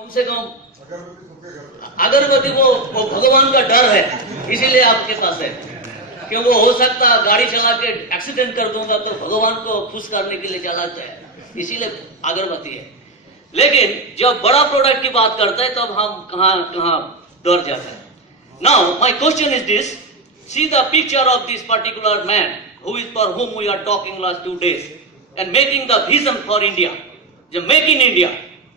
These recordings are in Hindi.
कम से कम अगरबत्ती वो भगवान का डर है, इसीलिए आपके पास है। क्यों वो हो सकता गाड़ी चला के एक्सीडेंट कर दूंगा तो भगवान को खुश करने के लिए चलाते हैं, इसीलिए अगरबत्ती है। लेकिन जब बड़ा प्रोडक्ट की बात करते हैं तब हम कहां डर जाते हैं। Now my question is this, see the picture of this particular man who is for whom we are talking last 2 days and making the vision for India, the make in India.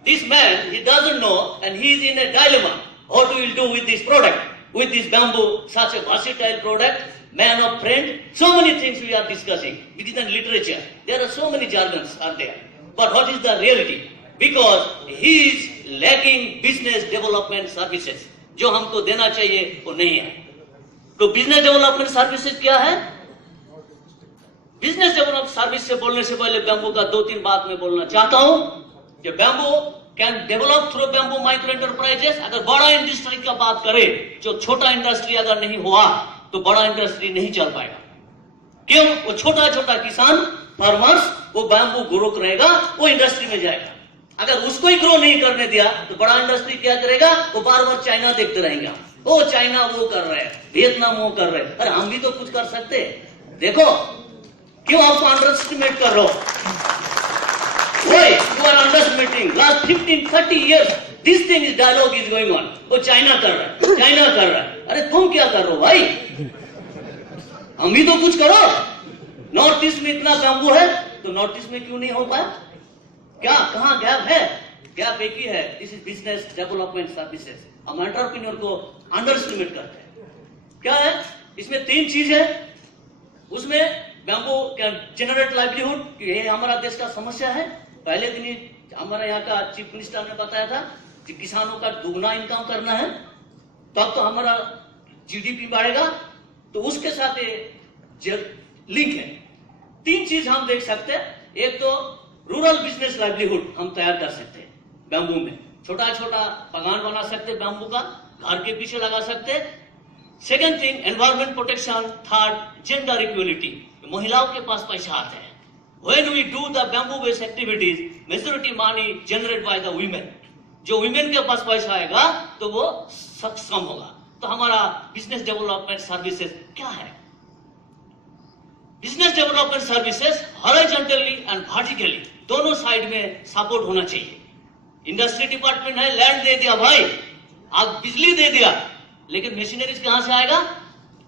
This man, he doesn't know and he is in a dilemma. What we will do with this product, with this bamboo, such a versatile product, man of friend, so many things we are discussing. It is in literature. There are so many jargons are there. But what is the reality? Because he is lacking business development services. जो हमको देना चाहिए वो नहीं है। तो बिजनेस डेवलपमेंट सर्विसेज क्या है? बिजनेस डेवलपमेंट सर्विस से बोलने से पहले बैम्बू का 2-3 बात मैं बोलना चाहता हूं कि bamboo can develop through bamboo micro enterprises. अगर बड़ा इंडस्ट्री का बात करें, जो छोटा इंडस्ट्री अगर नहीं हुआ तो बड़ा इंडस्ट्री नहीं चल पाएगा। क्यों? वो छोटा छोटा किसान फार्मर्स वो बैम्बू ग्रो करेगा, वो इंडस्ट्री में जाएगा। अगर उसको ही ग्रो नहीं करने दिया तो बड़ा इंडस्ट्री क्या करेगा? वो बार बार चाइना देखते रहेंगे, वो चाइना वो कर रहे हैं, वियतनाम वो कर रहे हैं, अरे हम भी तो कुछ कर सकते हैं। देखो क्यों आपको अंडरएस्टिमेट कर रहे हो? Why you are underestimating? Last 15-30 years this thing is dialogue is going on. वो चाइना कर रहा है, चाइना कर रहा है, अरे तुम क्या कर रहे हो भाई? हम भी तो कुछ करो। नॉर्थ ईस्ट में इतना बैम्बू है तो नॉर्थ ईस्ट में क्यों नहीं हो पाया? क्या कहां गैप है? गैप एक ही है, this is business development services. हम एंटरप्रेन्योर को अंडरएस्टिमेट करते हैं। क्या है इसमें? 3 चीज है। उसमें बैम्बू कैन जनरेट लाइवलीहुड, ये हमारा देश का समस्या है। पहले दिन ही हमारा यहाँ का चीफ मिनिस्टर ने बताया था कि किसानों का दुगना इनकम करना है, तब तो हमारा जीडीपी बढ़ेगा। तो उसके साथ ये लिंक है। 3 चीज हम देख सकते हैं। एक तो रूरल बिजनेस लाइवलीहुड हम तैयार कर सकते हैं बैम्बू में। छोटा छोटा बागान बना सकते हैं बैम्बू का, घर के पीछे लगा सकते हैं। Second thing environment protection. Third gender equality, महिलाओं के पास पैसा आता है। When we do the bamboo based activities, majority money generated by the women. जो women के पास पैसा आएगा तो वो सक्षम होगा। तो हमारा बिजनेस डेवलपमेंट सर्विसेज क्या है? Business development services horizontally and vertically दोनों साइड में सपोर्ट होना चाहिए। इंडस्ट्री डिपार्टमेंट है, लैंड दे दिया भाई, आप बिजली दे दिया, लेकिन मशीनरीज कहां से आएगा?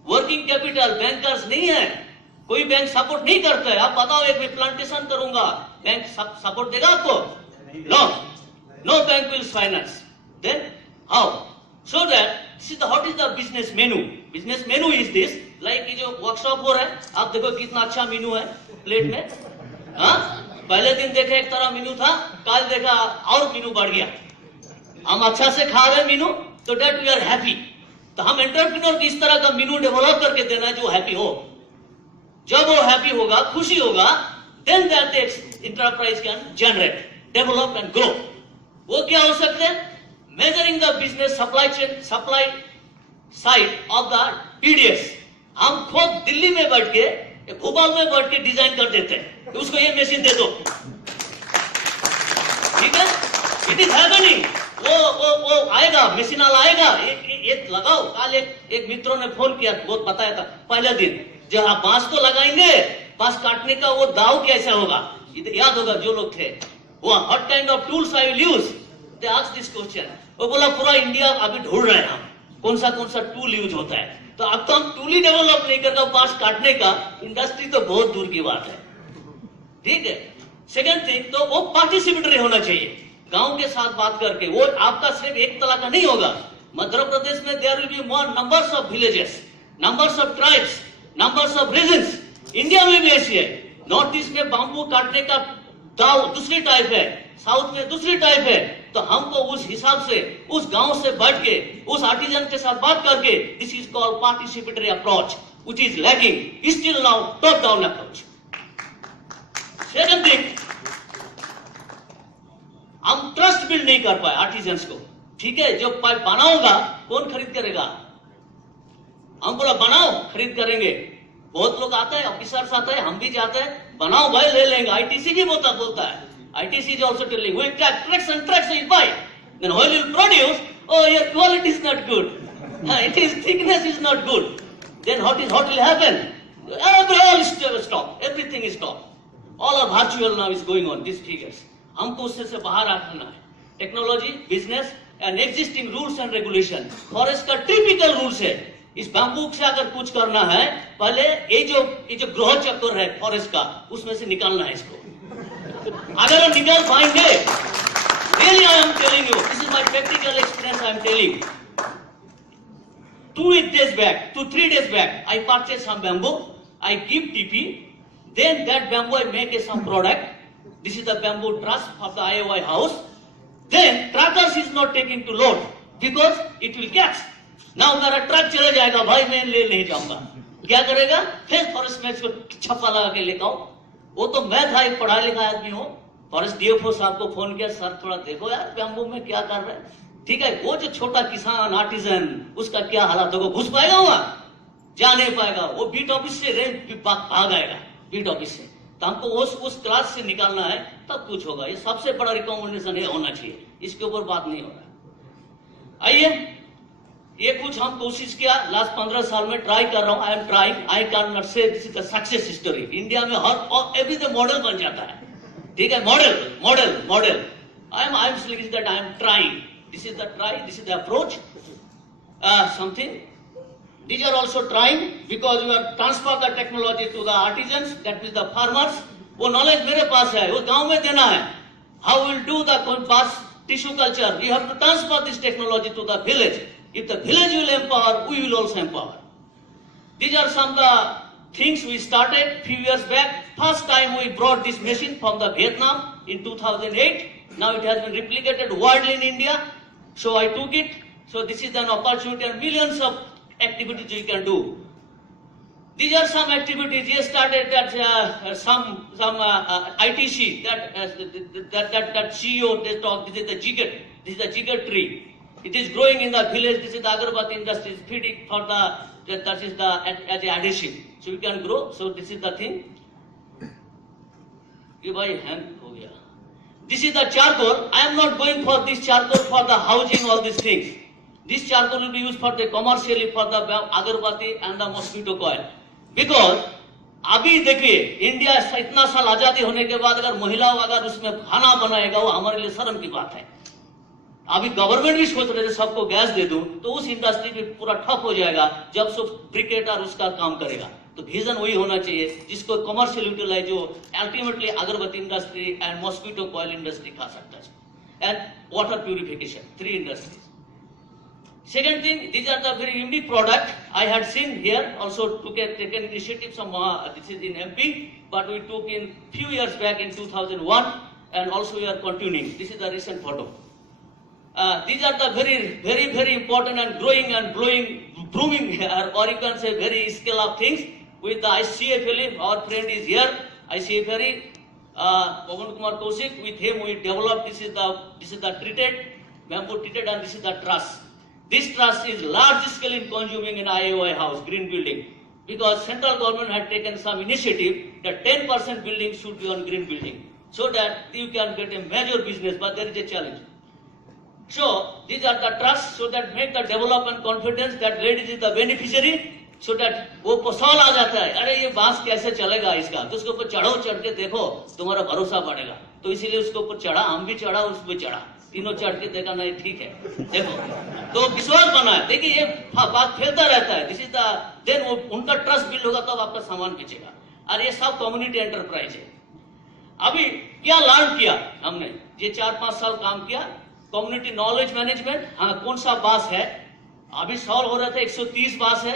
वर्किंग कैपिटल, बैंकर्स नहीं है, कोई बैंक सपोर्ट नहीं करता है। आप बताओ एक मैं प्लांटेशन करूंगा, बैंक सपोर्ट देगा आपको? No bank will finance. Then how? So that this is what is the business menu. Business menu is this, like ये जो वर्कशॉप हो रहा है, आप देखो कितना अच्छा मेनू है प्लेट में। हाँ, पहले दिन देखे एक तरह मेनू था, कल देखा और मेनू बढ़ गया। हम अच्छा से खा रहे हैं मेनू, तो डेट वी आर हैप्पी। तो हम एंटरप्रेन्योर को इस तरह का मेनू डेवलप करके देना जो हैप्पी हो। जब वो हैप्पी होगा, खुशी होगा, then that enterprise can generate, develop and grow. वो क्या हो सकते हैं? Measuring the business supply chain, supply side of the PDS. हम खुद दिल्ली में बैठ के, भोपाल में बैठ के डिजाइन कर देते हैं, तो उसको ये मशीन दे दो, ठीक है? It is happening. वो आएगा, मशीन वाला आएगा, एक लगाओ। कल एक मित्रों ने फोन किया, बहुत बताया था पहले दिन, जब आप बांस तो लगाएंगे, बांस काटने का वो दाव कैसा होगा? याद होगा जो लोग थे, वो what kind of tools I will use, they asked this question. वो बोला पूरा इंडिया अभी ढूंढ रहे हैं हम, कौन सा टूल यूज होता है। तो अब तो हम टूल ही डेवलप नहीं करता, बांस काटने का इंडस्ट्री तो बहुत दूर की बात है, ठीक है? सेकेंड थिंग, तो वो पार्टिसिपेटरी होना चाहिए, गांव के साथ बात करके। वो आपका सिर्फ एक तरह का नहीं होगा। मध्य प्रदेश में there will be more numbers of villages, numbers of tribes, numbers of regions. India में भी ऐसी है। नॉर्थ ईस्ट में बांबू काटने का दाव दूसरी टाइप है, साउथ में दूसरी टाइप है। तो हमको उस हिसाब से उस गांव से बैठ के उस आर्टिजन के साथ बात करके, this is called participatory approach, which is lacking still now, top down approach. Second thing, हम ट्रस्ट बिल्ड नहीं कर पाए आर्टिजन्स को, ठीक है? जो पाइप बनाओगा कौन खरीद करेगा? हम बोला बनाओ, खरीद करेंगे। बहुत लोग आता है, ऑफिसर्स आता है, हम भी जाते हैं, बनाओ भाई ले लेंगे। आईटीसी भी बोलता है, ITC is also telling we tracks and tracks we buy. Then when you produce, oh, your quality is not good. It is thickness is not good. Then what will happen? All stop. Everything is stop. All our virtual now is going on. These figures. हमको उससे से बाहर आना है. Technology, business, and existing rules and regulation. Forest का typical rules है. इस बैम्बू से अगर कुछ करना है, पहले ये जो ग्रोथ चक्कर है फॉरेस्ट का, उसमें से निकालना है इसको. अगर हम निकाल पाएंगे, really I am telling you, this is my practical experience I am telling. 2 days back, 3 days back, I purchased some bamboo. I give TP. Then that bamboo I make some product. This is the bamboo truss of the IOI house. Then truckers is not taking to load because it will catch. Now मेरा ट्रक चला जाएगा भाई, मैं ले नहीं जाऊंगा. क्या करेगा? फिर फॉरेस्ट में इसको छप्पा लगा के लेकर आओ. वो तो मैं था, एक पढ़ा लिखा आदमी हूँ. फॉरेस्ट डीएफओ साहब को फोन किया, सर थोड़ा देखो यार बैम्बू में क्या कर रहे हैं. ठीक है, वो जो छोटा किसान आर्टिजन, उसका क्या हालात होगा, घुस पाएगा वहां? जा नहीं पाएगा. वो बीट ऑफिस से रेंज भाग आएगा, बीट ऑफिस से. तो हमको उस क्लास से निकालना है, तब कुछ होगा. ये सबसे बड़ा रिकमेंडेशन है, होना चाहिए. इसके ऊपर बात नहीं हो रहा. आइए, ये कुछ हम कोशिश किया लास्ट 15 साल में, ट्राई कर रहा हूं. I am trying. I can not say this is the success story. India में हर एवरी द मॉडल बन जाता है. ठीक है, model. I am saying that I am trying. This is the try, this is the approach. Something. These are also trying because you have transferred the technology to the artisans, that means the farmers. वो knowledge मेरे पास है, वो गांव में देना है. How will do the bass tissue culture? We have to transfer this technology to the village. If the village will empower, we will also empower. These are some of the things we started few years back. First time we brought this machine from the Vietnam in 2008. Now it has been replicated widely in India. So I took it. So this is an opportunity and millions of activities you can do. These are some activities. Yes, started that some ITC that CEO they talk. This is the jigger. This is the jigger tree. It is growing in the village. This is the agarbatti industry. Is feeding for that is the as a addition. So you can grow. So this is the thing. ये भाई hang हो गया. This is the charcoal. I am not going for this charcoal for the housing, all these things. This charcoal will be used for the commercially for the agarbatti and the mosquito coil. Because अभी देखिए इंडिया इतना साल आजादी होने के बाद अगर महिला अगर उसमें खाना बनाएगा, वो हमारे लिए शर्म की बात है. अभी गवर्नमेंट भी सोच रहे थे सबको गैस दे दूं, तो उस इंडस्ट्री पे पूरा ठप हो जाएगा जब सब ब्रिकेट और उसका काम करेगा. तो विजन वही होना चाहिए जिसको कमर्शियल यूटिलाइज हो, अल्टीमेटली अगरबत्ती industry and mosquito coil industry खा सकता है, and water purification, 3 industries. Second thing, these are the very unique product I had seen here. Also taken initiative some this is in MP, but we took in few years back in 2001, and also we are continuing. This is the recent photo. These are the very important and growing and blooming or you can say very scale of things. With the ICFL, our friend is here. ICFL, Pawan Kumar Kaushik. With him we developed. This is the treated bamboo treated, and this is the truss. This truss is large scale in consuming in IOI house, green building, because central government had taken some initiative that 10% building should be on green building, so that you can get a major business, but there is a challenge. So these are the truss, so that make the development confidence that ladies is the beneficiary, so that वो सवाल आ जाता है, अरे ये बांस कैसे चलेगा इसका, तो उसके ऊपर चढ़ो, चढ़ के देखो तुम्हारा भरोसा बढ़ेगा. तो इसीलिए उसके ऊपर चढ़ा, हम भी चढ़ा, उस पर चढ़ा, तीनों चढ़ के देखा नहीं ठीक है, देखो तो विश्वास बना है. देखिए ये बात फैलता रहता है. दिस इज द देन उनका ट्रस्ट बिल्ड होगा तब आपका सामान बेचेगा. और ये सब कम्युनिटी एंटरप्राइज है. अभी क्या लर्न किया हमने, ये 4-5 साल काम किया. कम्युनिटी नॉलेज मैनेजमेंट, हाँ कौन सा बांस है, अभी सॉल्व हो रहा था. 130 बांस है,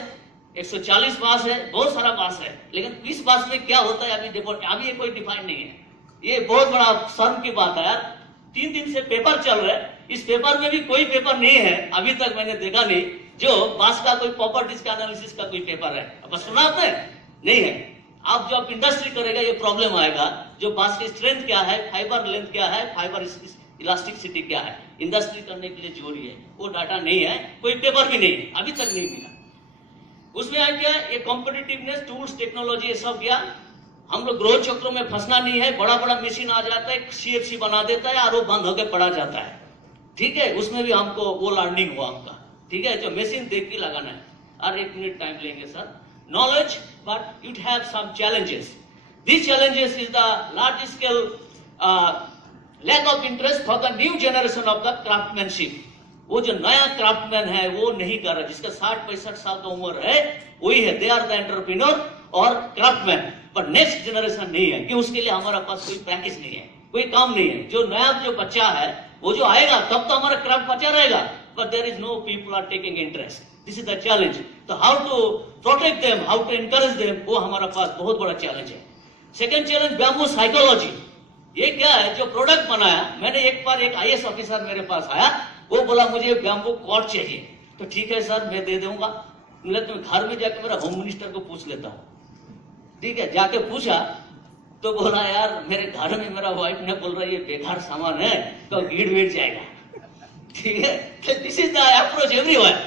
140 बांस है, बहुत सारा बांस है, लेकिन इस बांस में क्या होता है अभी देखो, अभी ये कोई डिफाइन नहीं है. ये बहुत बड़ा शर्म की बात है यार. 3 दिन से पेपर चल रहा है, इस पेपर में भी कोई पेपर नहीं है अभी तक, मैंने देखा नहीं जो बांस का कोई प्रॉपर्टीज का एनालिसिस का कोई पेपर है. अब सुना आपने? नहीं है. आप जब इंडस्ट्री करेगा ये प्रॉब्लम आएगा, जो बांस की स्ट्रेंथ क्या है, फाइबर लेंथ क्या है, फाइबर इलास्टिसिटी क्या है, इंडस्ट्री करने के लिए जरूरी है, वो डाटा नहीं है, कोई पेपर भी नहीं है, अभी तक नहीं मिला. उसमें आ गया ये कॉम्पिटिटिवनेस, टूल्स, टेक्नोलॉजी, ये सब गया. हम लोग ग्रोथ चक्रों में फंसना नहीं है. बड़ा मशीन आ जाता है, CFC बना देता है और वो बंद होकर पड़ा जाता है. ठीक है, उसमें भी हमको वो लर्निंग हुआ हमका, ठीक है। जो मशीन देख के लगाना है, और 1 मिनट टाइम लेंगे sir. Knowledge, but it have some challenges. This challenges is the large scale lack of interest for the new generation of the craftsmanship. वो जो नया क्राफ्टमैन है वो नहीं कर रहा, जिसका 60-65 साल का उम्र है वही है, दे आर द एंटरप्रेन्योर और क्राफ्टमैन, पर नेक्स्ट जनरेशन नहीं है, कि उसके लिए हमारा पास कोई प्रैक्टिस नहीं है, कोई काम नहीं है। जो नया जो बच्चा है वो जो आएगा तब तो हमारा क्राफ्ट बचा रहेगा, but there is no people are taking interest. This is the challenge. तो how to protect them, how to encourage them, वो हमारा पास बहुत बड़ा चैलेंज है। Second challenge bamboo psychology. ये क्या है, जो प्रोडक्ट बनाया, मैंने एक बार एक IAS ऑफिसर मेरे पास आया, वो बोला मुझे बैम्बू कॉर्ड चाहिए, तो ठीक है सर मैं दे दूंगा। मैं घर में जाके मेरा होम मिनिस्टर को पूछ लेता हूँ, ठीक है। जाके पूछा तो बोला यार मेरे घर में मेरा वाइफ ने बोल रहा है ये बेकार सामान है, तो गिड़ मिट जाएगा, ठीक है। This is the approach everywhere.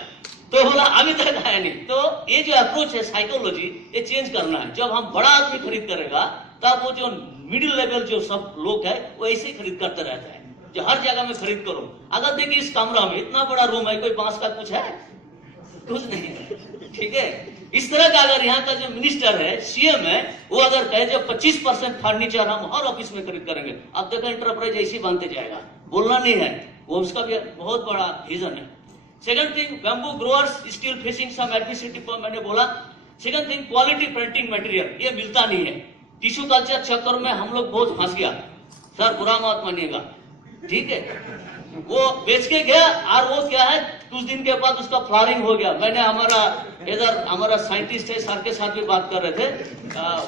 तो बोला अभी तक आया नहीं। तो ये जो अप्रोच है साइकोलॉजी, ये चेंज करना है। जब हम बड़ा आदमी खरीद करेगा तब वो जो मिडिल लेवल जो सब लोग है वो ऐसे ही खरीद करते रहता है, जो हर जगह में खरीद करो। अगर देखिए इस कमरा में इतना बड़ा रूम है, कोई बांस का कुछ है? कुछ नहीं है, ठीक है। इस तरह का अगर यहाँ का जो मिनिस्टर है, CM है, वो अगर कहे जो 25% फर्नीचर हम हर ऑफिस में खरीद करेंगे, अब देखो एंटरप्राइज ऐसे ही बनते जाएगा, बोलना नहीं है, वो उसका भी बहुत बड़ा विजन है। Second thing, bamboo growers still facing some administrative, मैंने बोला। Second thing, quality printing material, ये मिलता नहीं है। टिश्यू कल्चर चक्कर में हम लोग बहुत फंस गया, सर बुरा मत मानिएगा, ठीक है। वो बेच के गया और वो क्या है, कुछ दिन के बाद उसका फ्लावरिंग हो गया। मैंने हमारा साइंटिस्ट है, सर के साथ भी बात कर रहे थे,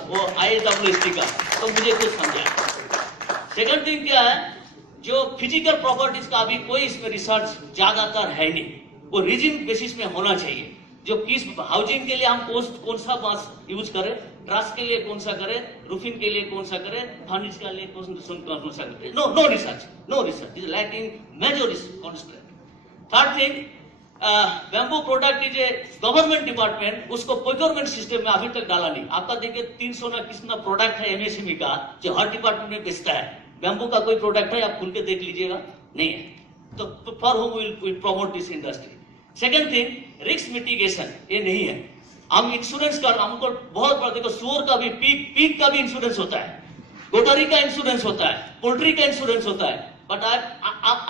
वो ISWST का, तो मुझे कुछ समझा। सेकंड थिंग क्या है, जो फिजिकल प्रॉपर्टीज का अभी कोई इसमें रिसर्च ज्यादातर है नहीं, वो रीजन बेसिस में होना चाहिए। जो किस हाउसिंग के लिए हम कौन सा बांस यूज करें, ट्रस के लिए कौन सा करें, रूफिंग के लिए कौन सा करें, फर्निश के लिए कौन सा करें, no research is lacking major concept. Third thing, bamboo product is a government department, उसको प्रोक्योरमेंट सिस्टम में अभी तक डाला नहीं। आपका देखिए 300 ना कितना प्रोडक्ट है MSME का जो हर डिपार्टमेंट में बेचता है, बैम्बू का कोई प्रोडक्ट है आप खुल के देख लीजिएगा, नहीं है। तो for home will promote this industry. Second thing, risk mitigation, ये नहीं है। हम इंश्योरेंस का हमको बहुत बड़ा, देखो सुअर का भी पीक का भी इंश्योरेंस होता है, गोटारी का इंश्योरेंस होता है, पोल्ट्री का इंश्योरेंस होता है, but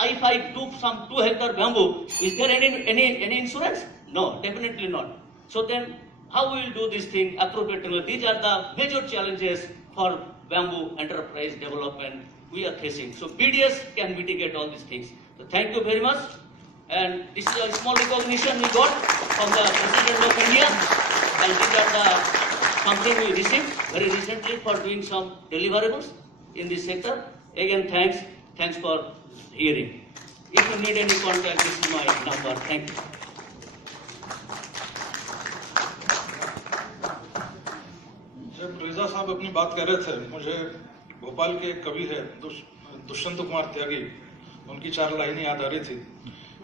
if I took some 2 hectare bamboo, is there any insurance? No, definitely not. So then how we will do this thing appropriately? These are the major challenges for bamboo enterprise development we are facing. So BDS can mitigate all these things. So thank you very much. And this is a small recognition we got from the President of India, and these are the something we received very recently for doing some deliverables in this sector. Again, thanks for hearing. If you need any contact, this is my number. Thank you. जब रेजा साहब अपनी बात कर रहे थे, मुझे भोपाल के एक कवि है दुष्यंत कुमार त्यागी, उनकी 4 लाइनें याद आ रही थी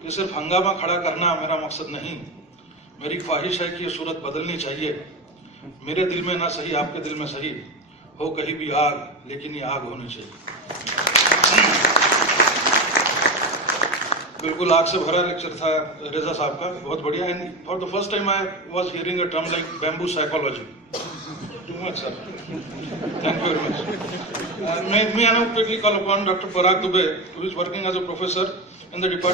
कि सिर्फ हंगामा खड़ा करना मेरा मकसद नहीं, मेरी ख्वाहिश है कि ये सूरत बदलनी चाहिए। मेरे दिल में ना सही, आपके दिल में सही हो कहीं भी आग, लेकिन ये आग होनी चाहिए। बिल्कुल आग से भरा लेक्चर था रेजा साहब का, बहुत बढ़िया। And for the first time I was hearing a term like bamboo psychology. Too much sir, thank you very much. May I now quickly call upon Dr. Parag Dubey, who is working as a professor in the department